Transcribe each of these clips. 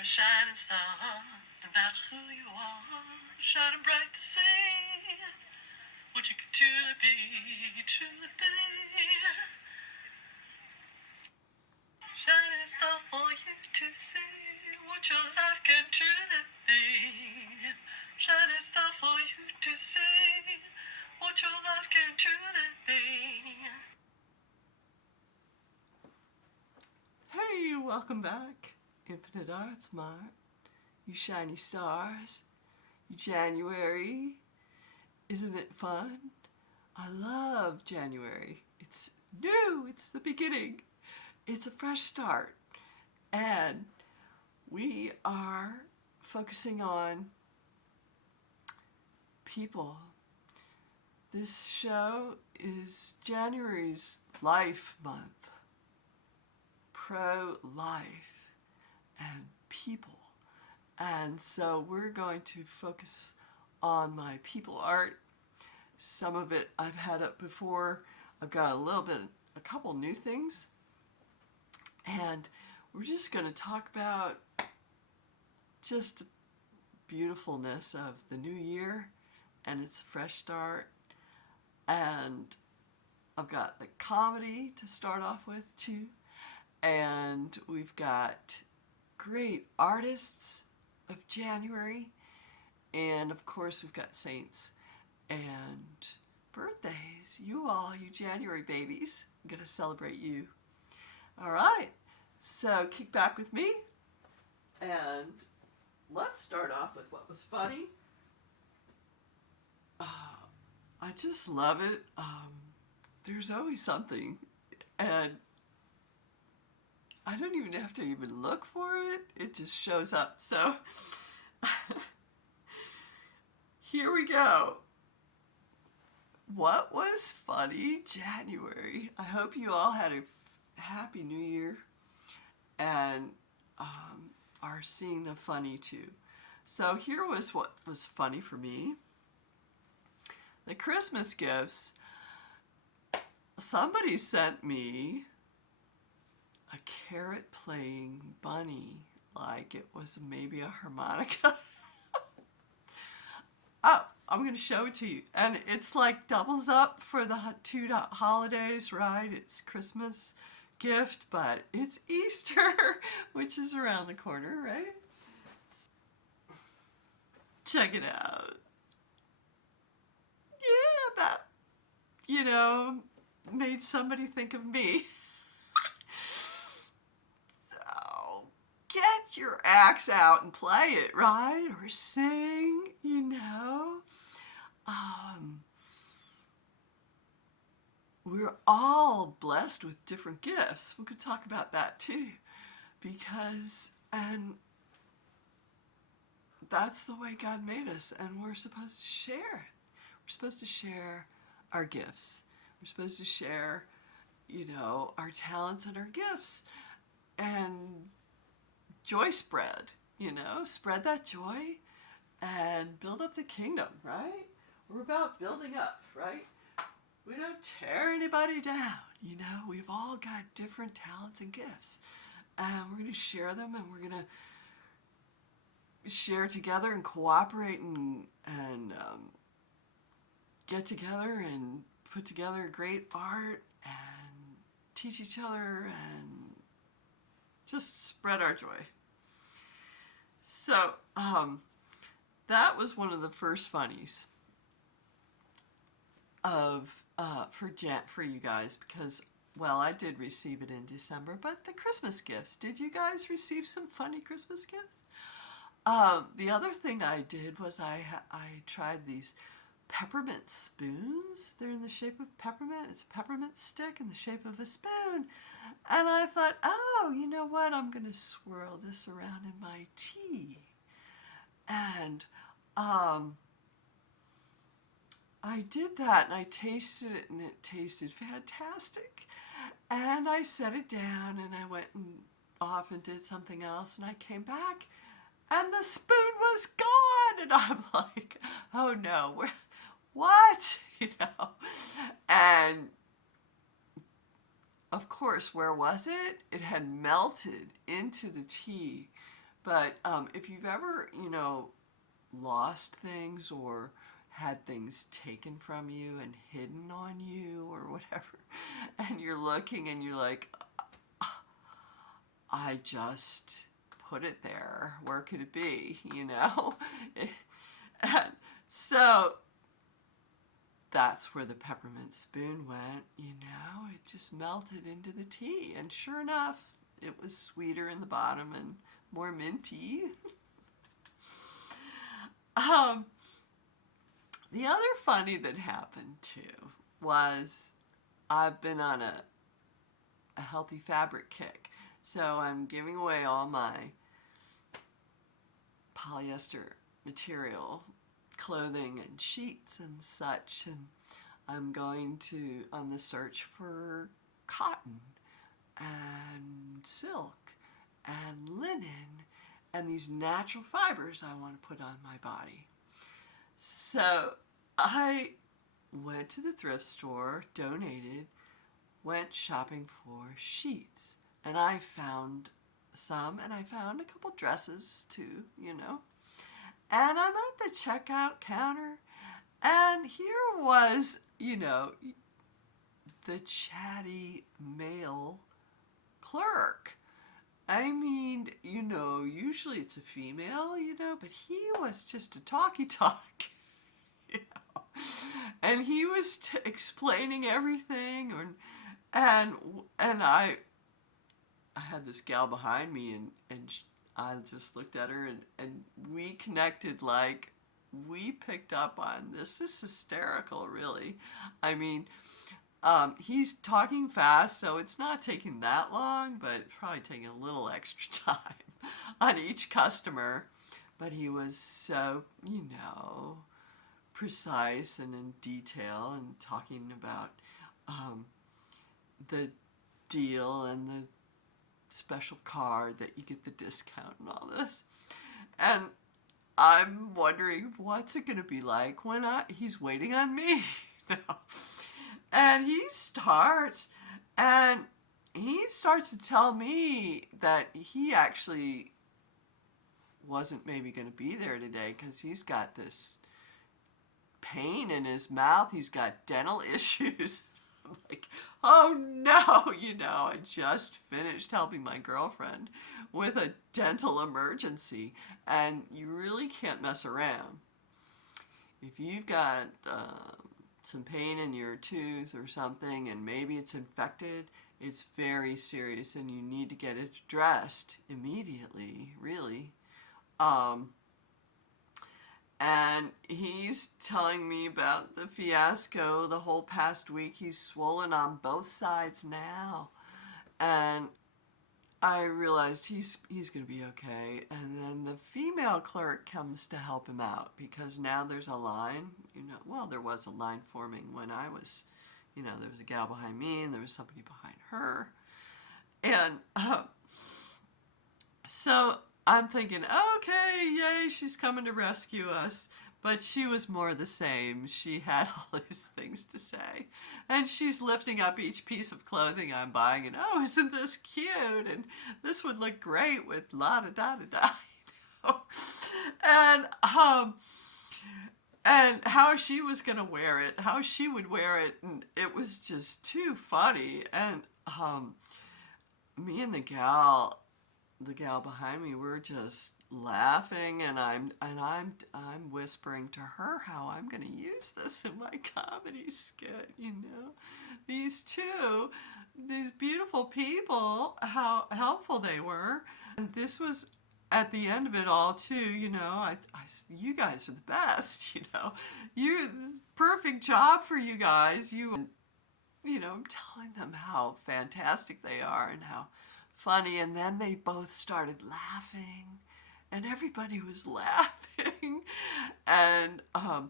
a shining star, about who you are, shining bright to see what you could truly be, truly be. Shining star for you to see what your life can truly be. Shining star for you to see what your life can truly be. Hey, welcome back. Infinite Arts, Mart. You shiny stars. You January. Isn't it fun? I love January. It's new. It's the beginning. It's a fresh start. And we are focusing on people. This show is January's Life Month. Pro-life and people. And so we're going to focus on my people art. Some of it I've had up before. I've got a couple new things. And we're just going to talk about just beautifulness of the new year, and it's a fresh start. And I've got the comedy to start off with too. And we've got great artists of January. And of course we've got saints and birthdays. You January babies. I'm going to celebrate you. All right. So kick back with me. And let's start off with what was funny. I just love it. There's always something. And I don't even have to even look for it. It just shows up. So here we go. What was funny January? I hope you all had a happy new year and are seeing the funny too. So here was what was funny for me. The Christmas gifts. Somebody sent me a carrot playing bunny, like it was maybe a harmonica. Oh, I'm going to show it to you. And it's like doubles up for the two holidays, right? It's Christmas gift, but it's Easter, which is around the corner, right? Check it out. Yeah, that, made somebody think of me. So, get your axe out and play it, right? Or sing, We're all blessed with different gifts. We could talk about that too. And that's the way God made us, and we're supposed to share it. We're supposed to share our gifts. We're supposed to share, our talents and our gifts. And joy spread, spread that joy and build up the kingdom, right? We're about building up, right? We don't tear anybody down, We've all got different talents and gifts. And we're going to share them, and we're going to share together and cooperate and get together and put together great art and teach each other and just spread our joy. So that was one of the first funnies for you guys, because I did receive it in December, but the Christmas gifts, did you guys receive some funny Christmas gifts? The other thing I did was I tried these peppermint spoons. They're in the shape of peppermint. It's a peppermint stick in the shape of a spoon. And I thought, oh, you know what? I'm going to swirl this around in my tea. And I did that, and I tasted it, and it tasted fantastic. And I set it down, and I went off and did something else, and I came back, and the spoon was gone. And I'm like, oh no, what? And of course, where was it? It had melted into the tea But if you've ever, lost things or had things taken from you and hidden on you or whatever, and you're looking and you're like, I just put it there. Where could it be? And so that's where the peppermint spoon went. It just melted into the tea. And sure enough, it was sweeter in the bottom and more minty. um, the other funny that happened too was I've been on a healthy fabric kick. So I'm giving away all my polyester material, clothing and sheets and such, and I'm going to on the search for cotton and silk and linen and these natural fibers I want to put on my body. So I went to the thrift store, donated, went shopping for sheets, and I found some, and I found a couple dresses too, And I'm at the checkout counter, and here was, the chatty male clerk. I mean, usually it's a female, but he was just a talky talk. you know. And he was explaining everything, and I had this gal behind me, and I just looked at her, and we connected like we picked up on this. This is hysterical, really. I mean, he's talking fast, so it's not taking that long, but it's probably taking a little extra time on each customer. But he was so, precise and in detail and talking about the deal and the special card that you get the discount and all this. And I'm wondering what's it going to be like when he's waiting on me. And he starts to tell me that he actually wasn't maybe going to be there today because he's got this pain in his mouth. He's got dental issues. I'm like, oh no, I just finished helping my girlfriend with a dental emergency, and you really can't mess around. If you've got some pain in your tooth or something, and maybe it's infected, it's very serious, and you need to get it addressed immediately, really. And he's telling me about the fiasco the whole past week. He's swollen on both sides now. And I realized he's going to be okay. And then the female clerk comes to help him out because now there's a line. There was a line forming when I was, there was a gal behind me and there was somebody behind her. And so I'm thinking, okay, yay, she's coming to rescue us. But she was more the same. She had all these things to say. And she's lifting up each piece of clothing I'm buying and, oh, isn't this cute? And this would look great with la-da-da-da-da. And how she was going to wear it, how she would wear it. And it was just too funny. And me and the gal behind me, we're just laughing, and I'm whispering to her how I'm going to use this in my comedy skit. These beautiful people, how helpful they were, and this was at the end of it all too. You guys are the best. Perfect job for you guys. I'm telling them how fantastic they are and how funny, and then they both started laughing, and everybody was laughing, and I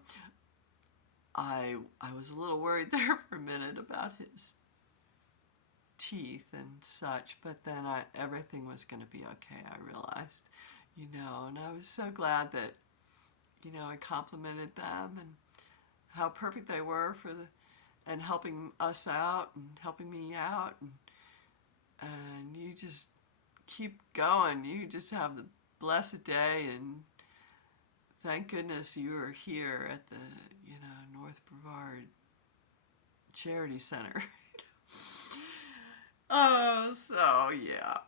was a little worried there for a minute about his teeth and such, but then everything was going to be okay, I realized, and I was so glad that, I complimented them and how perfect they were and helping us out and helping me out, and you just keep going. You just have the blessed day, and thank goodness you are here at the, North Brevard Charity Center. Oh, so yeah.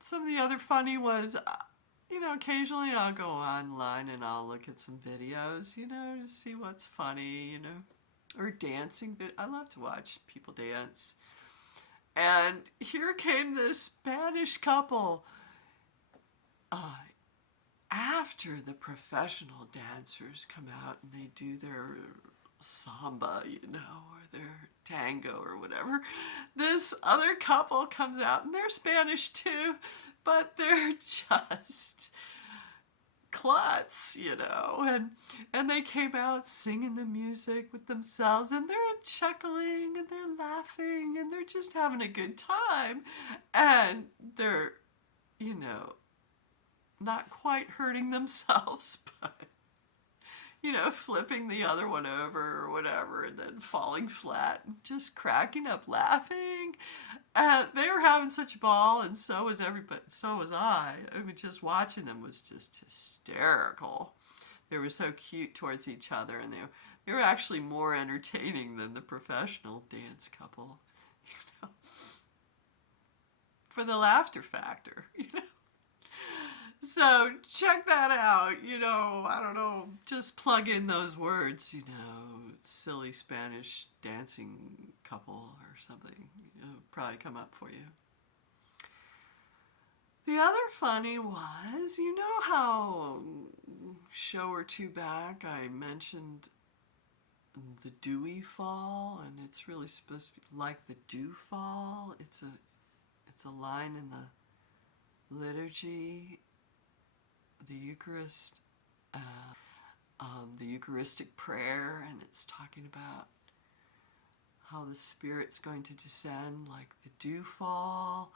Some of the other funny was, occasionally I'll go online and I'll look at some videos, to see what's funny, or dancing. I love to watch people dance. And here came this Spanish couple. After the professional dancers come out and they do their samba, or their tango or whatever, this other couple comes out and they're Spanish too, but they're just klutz, and they came out singing the music with themselves, and they're chuckling and they're laughing and they're just having a good time, and they're, not quite hurting themselves, but flipping the other one over or whatever, and then falling flat and just cracking up laughing. They were having such a ball, and so was everybody. So was I. I mean, just watching them was just hysterical. They were so cute towards each other, and they were actually more entertaining than the professional dance couple. For the laughter factor, So check that out, I don't know, just plug in those words, silly Spanish dancing couple or something. It'll probably come up for you. The other funny was, how show or two back I mentioned the dewy fall, and it's really supposed to be like the dew fall. It's a line in the liturgy, the Eucharist, the Eucharistic prayer, and it's talking about how the Spirit's going to descend like the dew fall.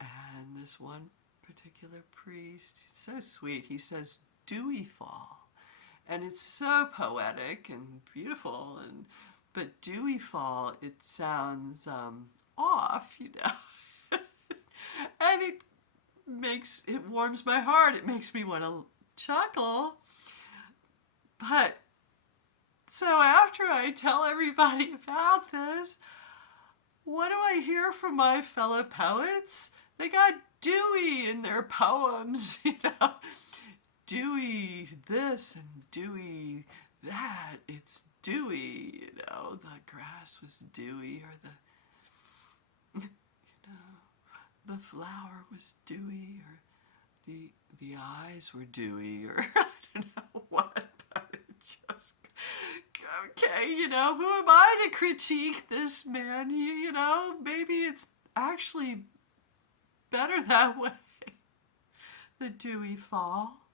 And this one particular priest, it's so sweet, he says dewy fall, and it's so poetic and beautiful, but dewy fall, it sounds off, and it warms my heart. It makes me want to chuckle. But so after I tell everybody about this, what do I hear from my fellow poets? They got dewy in their poems, dewy this and dewy that. It's dewy, the grass was dewy, or the flower was dewy, or the eyes were dewy, or I don't know what, but it just, okay, who am I to critique this man? Maybe it's actually better that way, the dewy fall,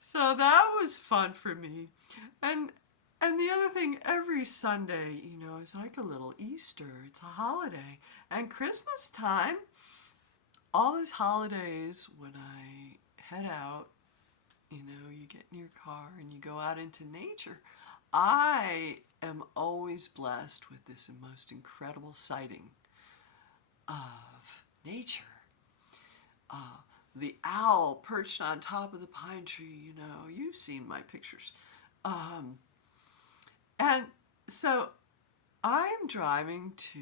So that was fun for me. And the other thing, every Sunday, is like a little Easter. It's a holiday. And Christmas time, all those holidays, when I head out, you get in your car and you go out into nature, I am always blessed with this most incredible sighting of nature. The owl perched on top of the pine tree, you've seen my pictures. And so I'm driving to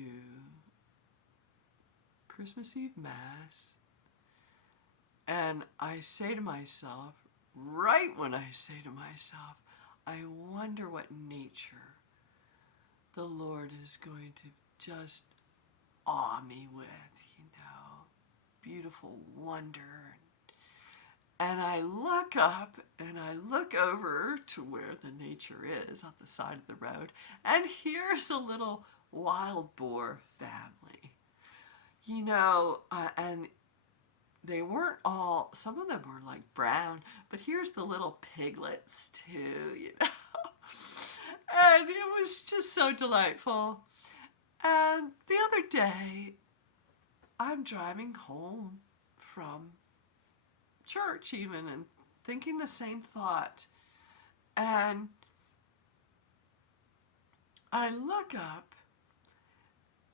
Christmas Eve Mass, and I say to myself, right when I say to myself, I wonder what nature the Lord is going to just awe me with, beautiful wonder. And I look up and I look over to where the nature is on the side of the road, and here's a little wild boar family. And they weren't all, some of them were like brown, but here's the little piglets too, And it was just so delightful. And the other day, I'm driving home from church even, and thinking the same thought. And I look up,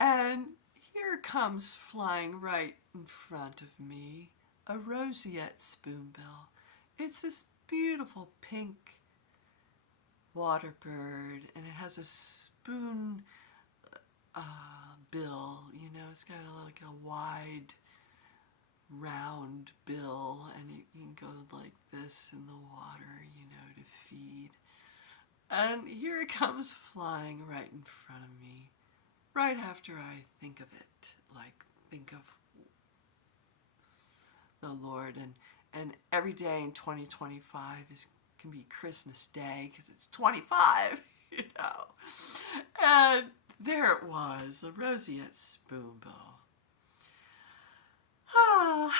and here comes flying right in front of me a roseate spoonbill. It's this beautiful pink water bird, and it has a spoon bill. You know, it's got like a wide, round bill, and you can go like this in the water, you know, to feed. And here it comes flying right in front of me, right after I think of it, like think of the Lord. And every day in 2025 can be Christmas Day because it's 25, you know. And there it was, a roseate spoonbill. Ah,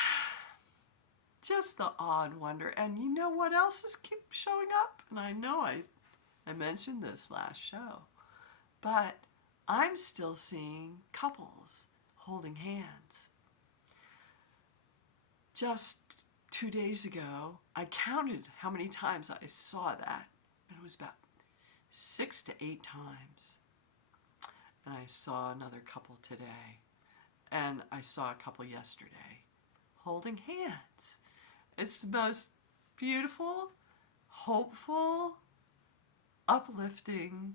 just the awe and wonder. And you know what else is keep showing up? And I know I mentioned this last show, but I'm still seeing couples holding hands. Just 2 days ago, I counted how many times I saw that, and it was about 6 to 8 times. And I saw another couple today, and I saw a couple yesterday holding hands. It's the most beautiful, hopeful, uplifting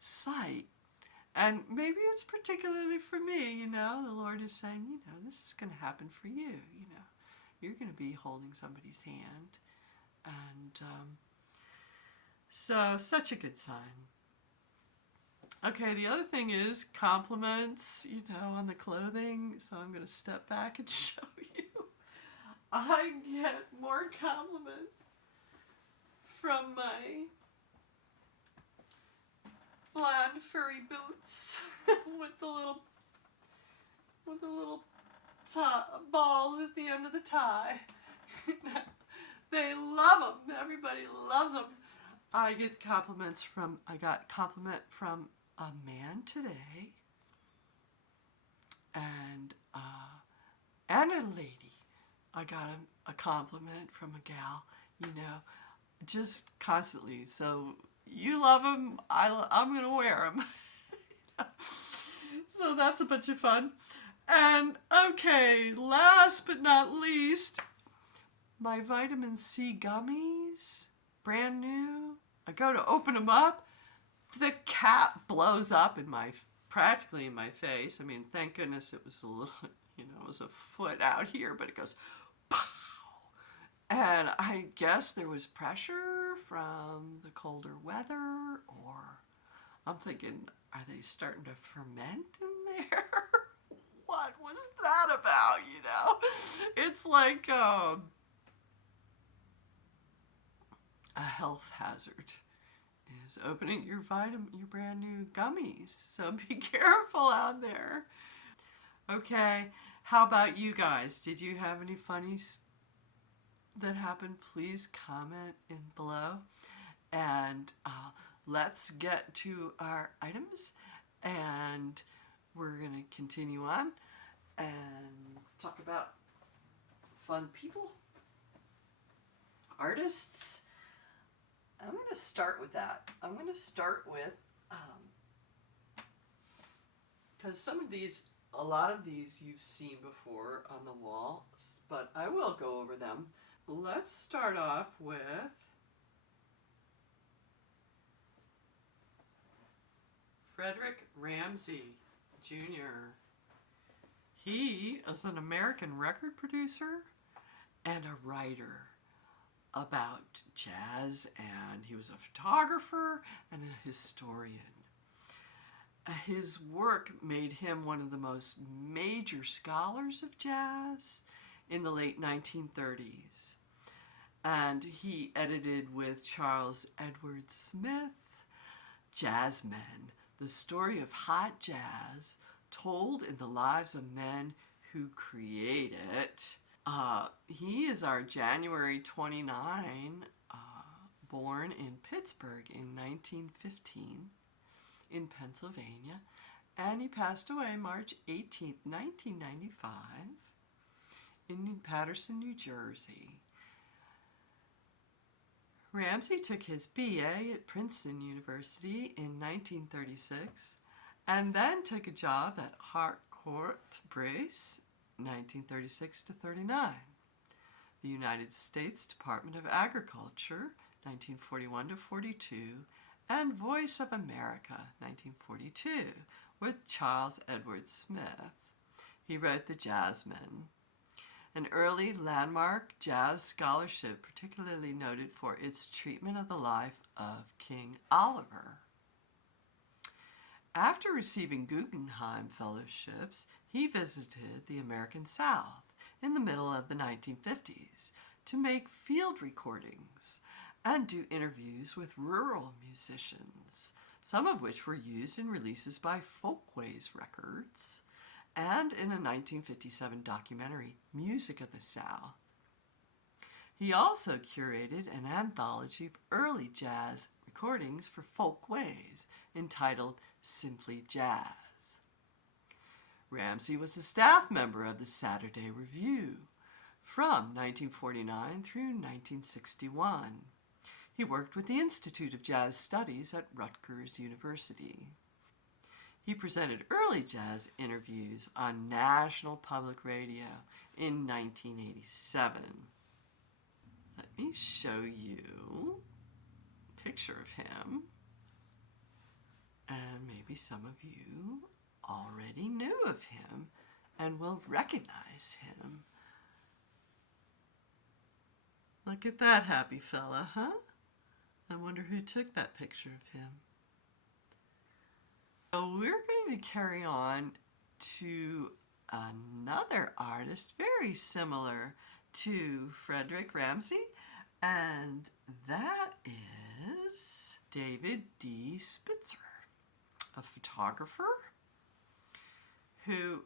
sight. And maybe it's particularly for me, you know, the Lord is saying, you know, this is going to happen for you, you know. You're going to be holding somebody's hand. And so, such a good sign. Okay, the other thing is compliments, you know, on the clothing. So I'm going to step back and show you. I get more compliments from my blonde furry boots with the little balls at the end of the tie. They love them. Everybody loves them. I got a compliment from a man today, and a lady. I got a compliment from a gal, you know, just constantly. So you love them, I'm going to wear them. So that's a bunch of fun. And okay, last but not least, my vitamin C gummies, brand new. I go to open them up, the cap blows up practically in my face. I mean, thank goodness it was a little, you know, it was a foot out here, but it goes pow. And I guess there was pressure from the colder weather, or I'm thinking, are they starting to ferment in there? What was that about, you know? It's like a health hazard is opening your brand new gummies. So be careful out there. Okay, how about you guys? Did you have any funnies that happened? Please comment in below. And let's get to our items, and we're going to continue on and talk about fun people, artists. I'm going to start with that. I'm going to start with, because a lot of these you've seen before on the wall, but I will go over them. Let's start off with Frederick Ramsey Jr. He is an American record producer and a writer about jazz, and he was a photographer and a historian. His work made him one of the most major scholars of jazz in the late 1930s. And he edited with Charles Edward Smith, Jazzmen, the story of hot jazz told in the lives of men who create it. He is our January 29, born in Pittsburgh in 1915 in Pennsylvania, and he passed away March 18th, 1995 in Paterson, New Jersey. Ramsey took his BA at Princeton University in 1936 and then took a job at Port-au-Prince, 1936 to 39. The United States Department of Agriculture, 1941 to 42, and Voice of America, 1942, with Charles Edward Smith. He wrote The Jazzmen, an early landmark jazz scholarship particularly noted for its treatment of the life of King Oliver. After receiving Guggenheim fellowships, he visited the American South in the middle of the 1950s to make field recordings and do interviews with rural musicians, some of which were used in releases by Folkways Records and in a 1957 documentary, Music of the South. He also curated an anthology of early jazz recordings for Folkways entitled Simply Jazz. Ramsey was a staff member of the Saturday Review from 1949 through 1961. He worked with the Institute of Jazz Studies at Rutgers University. He presented early jazz interviews on National Public Radio in 1987. Let me show you a picture of him. And maybe some of you already knew of him and will recognize him. Look at that happy fella, huh? I wonder who took that picture of him. So we're going to carry on to another artist very similar to Frederick Ramsey, and that is David D. Spitzer, a photographer who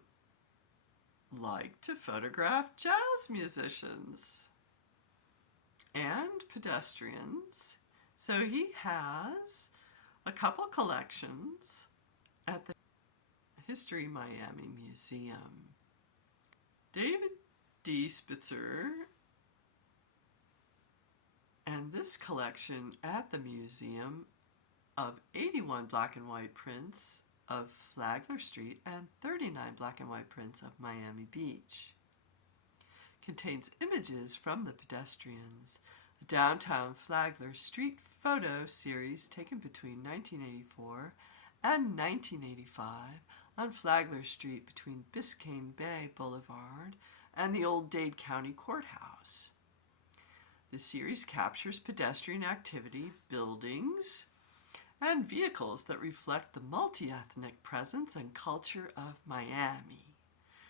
liked to photograph jazz musicians and pedestrians. So he has a couple collections at the History Miami Museum. David D. Spitzer and this collection at the museum of 81 black and white prints of Flagler Street and 39 black and white prints of Miami Beach contains images from the pedestrians, a downtown Flagler Street photo series taken between 1984 and 1985 on Flagler Street between Biscayne Bay Boulevard and the old Dade County Courthouse. The series captures pedestrian activity, buildings, and vehicles that reflect the multi-ethnic presence and culture of Miami.